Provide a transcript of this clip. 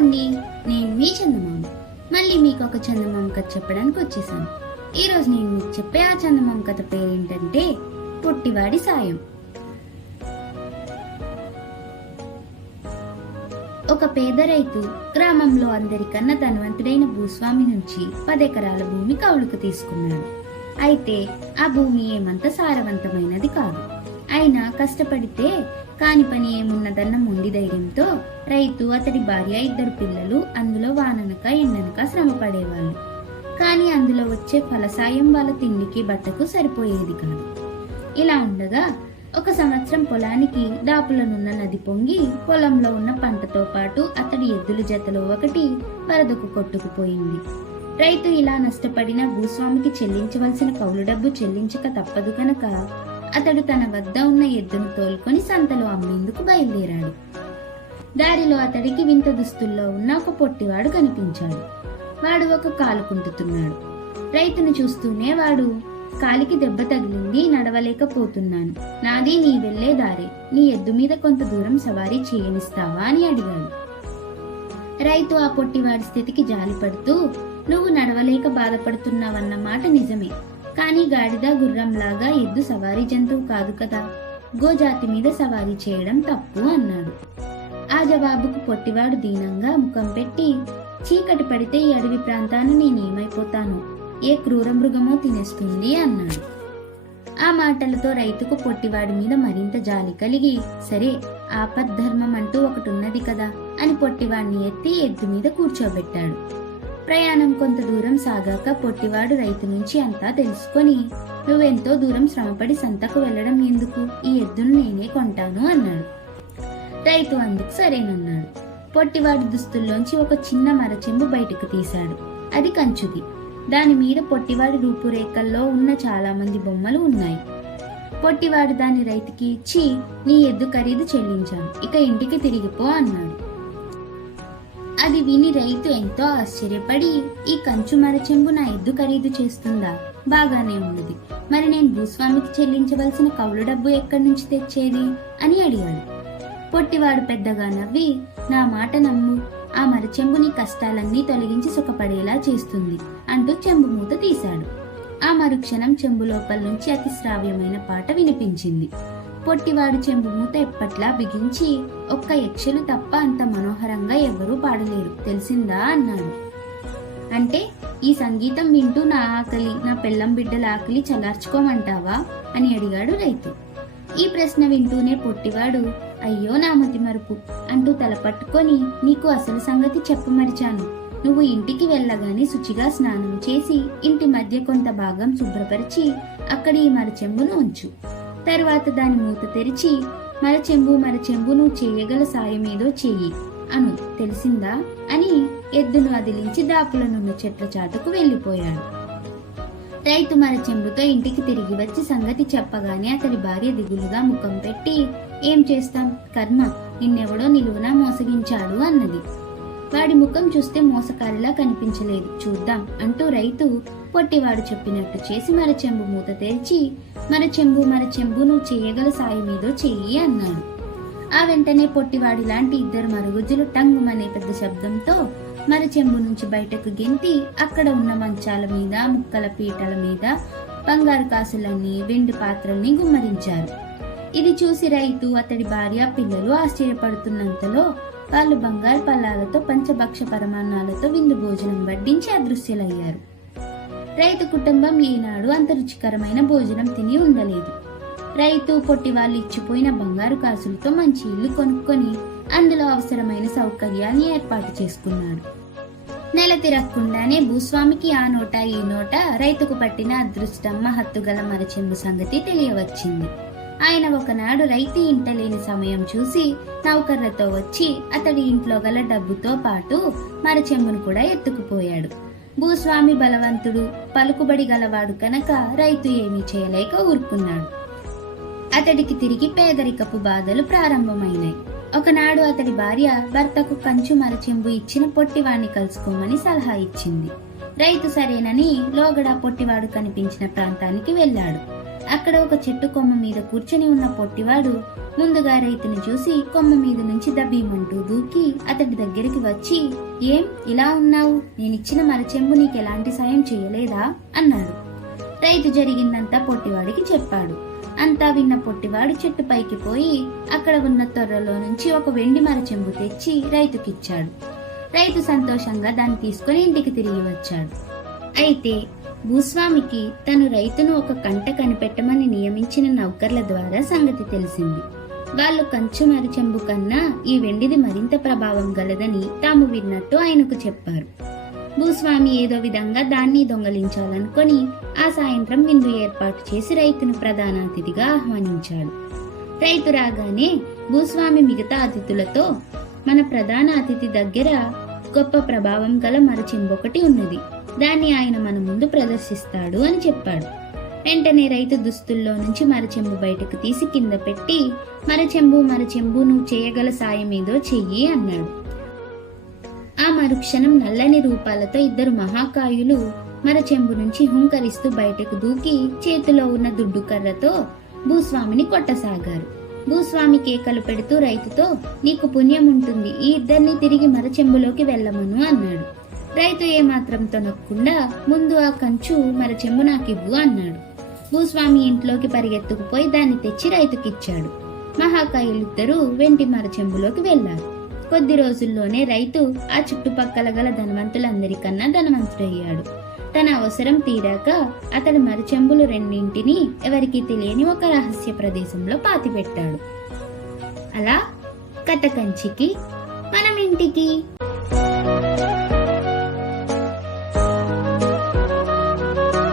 అండి, నేను మీ చందమామ. మళ్ళీ మీకు ఒక చందమామ కథ చెప్పడానికి వచ్చేసాను. ఈరోజు నేను మీకు చెప్పే ఆ చందమామ కథ పేరేంటంటే పొట్టివాడి సాయం. ఒక పేద రైతు గ్రామంలో అందరికన్నా ధనవంతుడైన భూస్వామి నుంచి 10 ఎకరాల భూమి కౌలుకు తీసుకున్నాడు. అయితే ఆ భూమి ఏమంత సారవంతమైనది కాదు. అయినా కష్టపడితే కాని పని ఏమున్నదన్న మొండి ధైర్యంతో రైతు, అతడి భార్య, 2 పిల్లలు అందులో వాననక ఎండనక శ్రమ పడేవాళ్ళు. కానీ అందులో వచ్చే ఫలసాయం వాళ్ళ తిండికి బట్టకు సరిపోయేది కాదు. ఇలా ఉండగా ఒక సంవత్సరం పొలానికి దాపులనున్న నది పొంగి పొలంలో ఉన్న పంటతో పాటు అతడి ఎద్దుల జతలో ఒకటి వరదకు కొట్టుకుపోయింది. రైతు ఇలా నష్టపడిన భూస్వామికి చెల్లించవలసిన కౌలు డబ్బు చెల్లించక తప్పదు కనుక అతడు తన వద్ద ఉన్న ఎద్దును తోలుకొని సంతలో అమ్మేందుకు బయలుదేరాడు. దారిలో అతడికి వింత దుస్తుల్లో ఉన్న ఒక పొట్టివాడు కనిపించాడు. వాడు ఒక కాలు కుంటుతున్నాడు. రైతును చూస్తూనే వాడు, కాలికి దెబ్బ తగిలింది, నడవలేకపోతున్నాను. నాది నీ వెళ్లే దారే, నీ ఎద్దు మీద కొంత దూరం సవారీ చేయనిస్తావా అని అడిగాడు. రైతు ఆ పొట్టివాడి స్థితికి జాలిపడుతూ, నువ్వు నడవలేక బాధపడుతున్నావన్న మాట నిజమే, కానీ గాడిద గుర్రంలాగా ఎద్దు సవారీ జంతువు కాదు కదా, గోజాతి మీద సవారీ చేయడం తప్పు అన్నాడు. ఆ జవాబుకు పొట్టివాడు దీనంగా ముఖం పెట్టి, చీకటి పడితే ఈ అడవి ప్రాంతాన నేనేమైపోతాను, ఏ క్రూర మృగమో తినేస్తుంది అన్నాడు. ఆ మాటలతో రైతుకు పొట్టివాడి మీద మరింత జాలి కలిగి, సరే ఆపద్ధర్మం అంటూ ఒకటి ఉన్నది కదా అని పొట్టివాడిని ఎత్తి ఎద్దు మీద కూర్చోబెట్టాడు. ప్రయాణం కొంత దూరం సాగాక పొట్టివాడు రైతు నుంచి అంతా తెలుసుకొని, నువ్వెంతో దూరం శ్రమపడి సంతకు వెళ్లడం ఎందుకు, ఈ ఎద్దును నేనే కొంటాను అన్నాడు. రైతు అందుకు సరేనన్నాడు. పొట్టివాడి దుస్తుల్లోంచి ఒక చిన్న మరచెంబు బయటకు తీశాడు. అది కంచుది. దాని మీద పొట్టివాడి రూపురేఖల్లో ఉన్న చాలా మంది బొమ్మలు ఉన్నాయి. పొట్టివాడు దాని రైతుకి ఇచ్చి, నీ ఎద్దు ఖరీదు చెల్లించాను, ఇక ఇంటికి తిరిగిపో అన్నాడు. అది విని రైతు ఎంతో ఆశ్చర్యపడి, ఈ కంచు మరచెంబు నా ఎద్దు ఖరీదు చేస్తుందా, బాగానే ఉన్నది, మరి నేను భూస్వామికి చెల్లించవలసిన కౌలు డబ్బు ఎక్కడి నుంచి తెచ్చేది అని అడిగాడు. పొట్టివాడు పెద్దగా నవ్వి, నా మాట నమ్ము, ఆ మరచెంబు నీ కష్టాలన్నీ తొలగించి సుఖపడేలా చేస్తుంది అంటూ చెంబు మూత తీశాడు. ఆ మరుక్షణం చెంబు లోపల నుంచి అతి శ్రావ్యమైన పాట వినిపించింది. పొట్టివాడు చెంబు మూత ఎప్పట్లా బిగించి, ఒక్క యక్షులు తప్ప అంత మనోహరంగా ఎవరూ పాడలేరు, తెలిసిందా అన్నాడు. అంటే ఈ సంగీతం వింటూ నా ఆకలి, నా పెళ్ళం బిడ్డల ఆకలి చల్లార్చుకోమంటావా అని అడిగాడు రైతు. ఈ ప్రశ్న వింటూనే పొట్టివాడు, అయ్యో నా మతి మరుపు అంటూ తల పట్టుకొని, నీకు అసలు సంగతి చెప్పమరిచాను. నువ్వు ఇంటికి వెళ్ళగానే శుచిగా స్నానం చేసి ఇంటి మధ్య కొంత భాగం శుభ్రపరిచి అక్కడ ఈ మరచెంబును ఉంచు. తరువాత దాని మూత తెరిచి, మరచెంబు నువ్వు చేయగల సాయమేదో చెయ్యి అను, తెలిసిందా అని ఎద్దును అదిలించి దాపులనున్న చెట్ల చాటుకు వెళ్లిపోయాడు. రైతు మరచెంబుతో ఇంటికి తిరిగి వచ్చి సంగతి చెప్పగానే అతడి భార్య దిగులుగా ముఖం పెట్టి, ఏం చేస్తాం, కర్మ, నిన్నెవడో నిలువునా మోసగించాడు అన్నది. వాడి ముఖం చూస్తే మోసకారిలా కనిపించలేదు, చూద్దాం అంటూ రైతు పొట్టివాడు చెప్పినట్టు చేసి మరచెంబు మూత తెరిచి, మరచెంబు నువ్వు చేయగల సాయమేదో చెయ్యి అన్నాడు. ఆ వెంటనే పొట్టివాడి లాంటి 2 మరుగుజ్జులు టంగుమనే పెద్ద శబ్దంతో మరచెంబు నుంచి బయటకు గెంతి అక్కడ ఉన్న మంచాల మీద, ముక్కల పీటల మీద బంగారు కాసులన్నీ, వెండి పాత్రల్ని గుమ్మరించారు. ఇది చూసి రైతు, అతడి భార్య, పిల్లలు ఆశ్చర్యపడుతున్నంతలో వాళ్ళు బంగారు పళ్ళాలతో పంచభక్ష పరమాన్నాలతో విందు భోజనం వడ్డించి అదృశ్యులయ్యారు. రైతు కుటుంబం ఈనాడు అంత రుచికరమైన భోజనం తిని ఉండలేదు. రైతు పొట్టివాళ్ళు ఇచ్చిపోయిన బంగారు కాసులతో మంచి ఇల్లు కొనుక్కొని అందులో అవసరమైన సౌకర్యాన్ని ఏర్పాటు చేసుకున్నాడు. నెల తిరగకుండానే భూస్వామికి ఆ నోట ఈ నోట రైతుకు పట్టిన అదృష్టం, మహత్తుగల మరచెంబు సంగతి తెలియవచ్చింది. ఆయన ఒకనాడు రైతు ఇంట లేని సమయం చూసి నౌకర్లతో వచ్చి అతడి ఇంట్లో గల డబ్బుతో పాటు మరచెంబును కూడా ఎత్తుకుపోయాడు. భూస్వామి బలవంతుడు, పలుకుబడి గలవాడు కనుక రైతు ఏమీ చేయలేక ఊరుకున్నాడు. అతడికి తిరిగి పేదరికపు బాధలు ప్రారంభమైనాయి. ఒకనాడు అతడి భార్య భర్తకు కంచు మరచెంబు ఇచ్చిన పొట్టివాణ్ణి కలుసుకోమని సలహా ఇచ్చింది. రైతు సరేనని లోగడ పొట్టివాడు కనిపించిన ప్రాంతానికి వెళ్ళాడు. అక్కడ ఒక చెట్టు కొమ్మ మీద కూర్చొని ఉన్న పొట్టివాడు ముందుగా రైతుని చూసి కొమ్మ మీద నుంచి దబ్బీమంటూ దూకి అతడి దగ్గరికి వచ్చి, ఏం ఇలా ఉన్నావు? నేనిచ్చిన మరచెంబు నీకెలాంటి సాయం చేయలేదా అన్నాడు. రైతు జరిగిందంతా పొట్టివాడికి చెప్పాడు. అంతా విన్న పొట్టివాడు చెట్టు పైకి పోయి అక్కడ ఉన్న తొర్రలో నుంచి ఒక వెండి మరచెంబు తెచ్చి రైతుకిచ్చాడు. రైతు సంతోషంగా దాన్ని తీసుకుని ఇంటికి తిరిగి వచ్చాడు. అయితే భూస్వామికి తను రైతును ఒక కంట కనిపెట్టమని నియమించిన నౌకర్ల ద్వారా సంగతి తెలిసింది. వాళ్ళు కంచు మరచెంబు కన్నా ఈ వెండిది మరింత ప్రభావం గలదని తాము విన్నట్టు ఆయనకు చెప్పారు. భూస్వామి ఏదో విధంగా దాన్ని దొంగలించాలనుకొని ఆ సాయంత్రం విందు ఏర్పాటు చేసి రైతును ప్రధాన అతిథిగా ఆహ్వానించాడు. రైతు రాగానే భూస్వామి మిగతా అతిథులతో, మన ప్రధాన అతిథి దగ్గర గొప్ప ప్రభావం గల మరచెంబొకటి ఉన్నది, దాన్ని ఆయన మన ముందు ప్రదర్శిస్తాడు అని చెప్పాడు. వెంటనే రైతు దుస్తుల్లో నుంచి మరచెంబు బయటకు తీసి కింద పెట్టి, మరచెంబు నువ్వు చేయగల సాయం ఏదో చెయ్యి అన్నాడు. ఆ మరుక్షణం నల్లని రూపాలతో ఇద్దరు మహాకాయులు మరచెంబు నుంచి హుంకరిస్తూ బయటకు దూకి చేతిలో ఉన్న దుడ్డు కర్రతో భూస్వామిని కొట్టసాగారు. భూస్వామి కేకలు పెడుతూ రైతుతో, నీకు పుణ్యం ఉంటుంది, ఈ ఇద్దరిని తిరిగి మరచెంబులోకి వెళ్ళమను అన్నాడు. రైతు ఏమాత్రం తొనక్కుండా, ముందు ఆ కంచు మరచెంబు నాకివ్వు అన్నాడు. భూస్వామి ఇంట్లోకి పరిగెత్తుకుపోయి దాన్ని తెచ్చి రైతుకిచ్చాడు. మహాకాయులిద్దరూ వెంటి మరచెంబులోకి వెళ్లారు. కొద్ది రోజుల్లోనే రైతు ఆ చుట్టుపక్కల గల ధనవంతులందరికన్నా ధనవంతుడయ్యాడు. తన అవసరం తీరాక అతడు మరచెంబులు రెండింటిని ఎవరికీ తెలియని ఒక రహస్య ప్రదేశంలో పాతిపెట్టాడు. అలా కథ కంచికి మనం ఇంటికి.